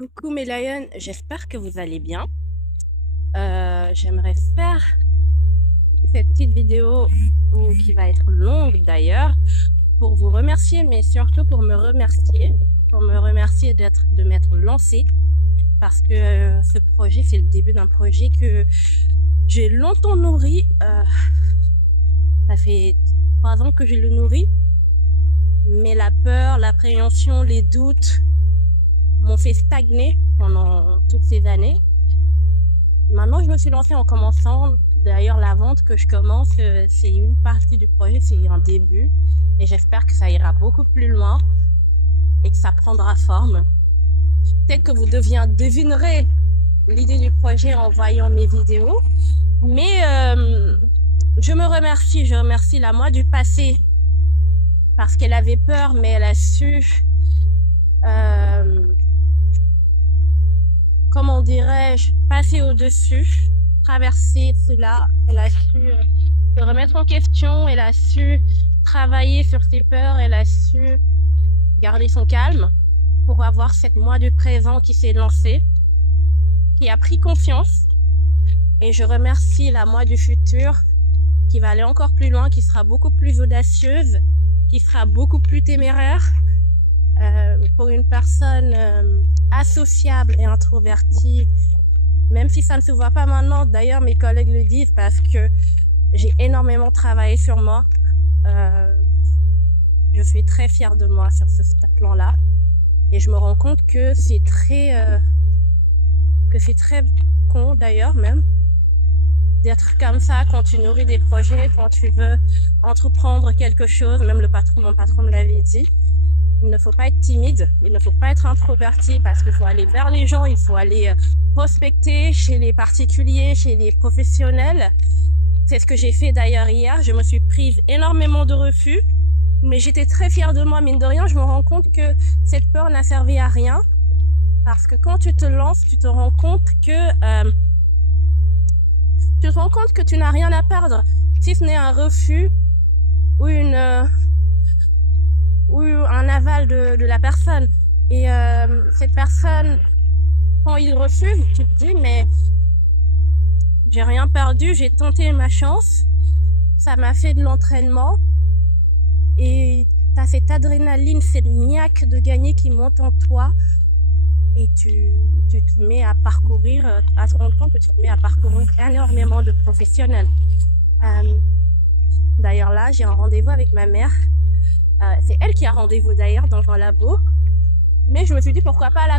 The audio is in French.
Coucou mes lions, j'espère que vous allez bien. J'aimerais faire cette petite vidéo qui va être longue d'ailleurs pour vous remercier, mais surtout pour me remercier de m'être lancée parce que ce projet, c'est le début d'un projet que j'ai longtemps nourri. Ça fait 3 ans que je le nourris, mais la peur, l'appréhension, les doutes m'ont fait stagner pendant toutes ces années. Maintenant, je me suis lancée en commençant. D'ailleurs, la vente que je commence, c'est une partie du projet, c'est un début. Et j'espère que ça ira beaucoup plus loin et que ça prendra forme. Peut-être que vous devinerez l'idée du projet en voyant mes vidéos. Mais je remercie la moi du passé parce qu'elle avait peur, mais elle a su comment dirais-je, passer au-dessus, traverser cela. Elle a su se remettre en question, elle a su travailler sur ses peurs, elle a su garder son calme pour avoir cette moi du présent qui s'est lancée, qui a pris confiance. Et je remercie la moi du futur qui va aller encore plus loin, qui sera beaucoup plus audacieuse, qui sera beaucoup plus téméraire. Pour une personne associable et introvertie, même si ça ne se voit pas maintenant, d'ailleurs mes collègues le disent parce que j'ai énormément travaillé sur moi. Je suis très fière de moi sur ce plan-là et je me rends compte que c'est très con d'ailleurs même d'être comme ça quand tu nourris des projets, quand tu veux entreprendre quelque chose. Même mon patron me l'avait dit. Il ne faut pas être timide, il ne faut pas être introverti parce qu'il faut aller vers les gens, il faut aller prospecter chez les particuliers, chez les professionnels. C'est ce que j'ai fait d'ailleurs hier. Je me suis prise énormément de refus, mais j'étais très fière de moi. Mine de rien, je me rends compte que cette peur n'a servi à rien parce que quand tu te lances, tu te rends compte que tu n'as rien à perdre, si ce n'est un refus ou un aval de la personne. Et cette personne, quand il refuse, tu te dis mais j'ai rien perdu, j'ai tenté ma chance, ça m'a fait de l'entraînement et t'as cette adrénaline, cette niaque de gagner qui monte en toi et tu te mets à parcourir, à te rendre compte que tu te mets à parcourir énormément de professionnels. D'ailleurs là, j'ai un rendez-vous avec ma mère. C'est elle qui a rendez-vous d'ailleurs dans un labo. Mais je me suis dit pourquoi pas la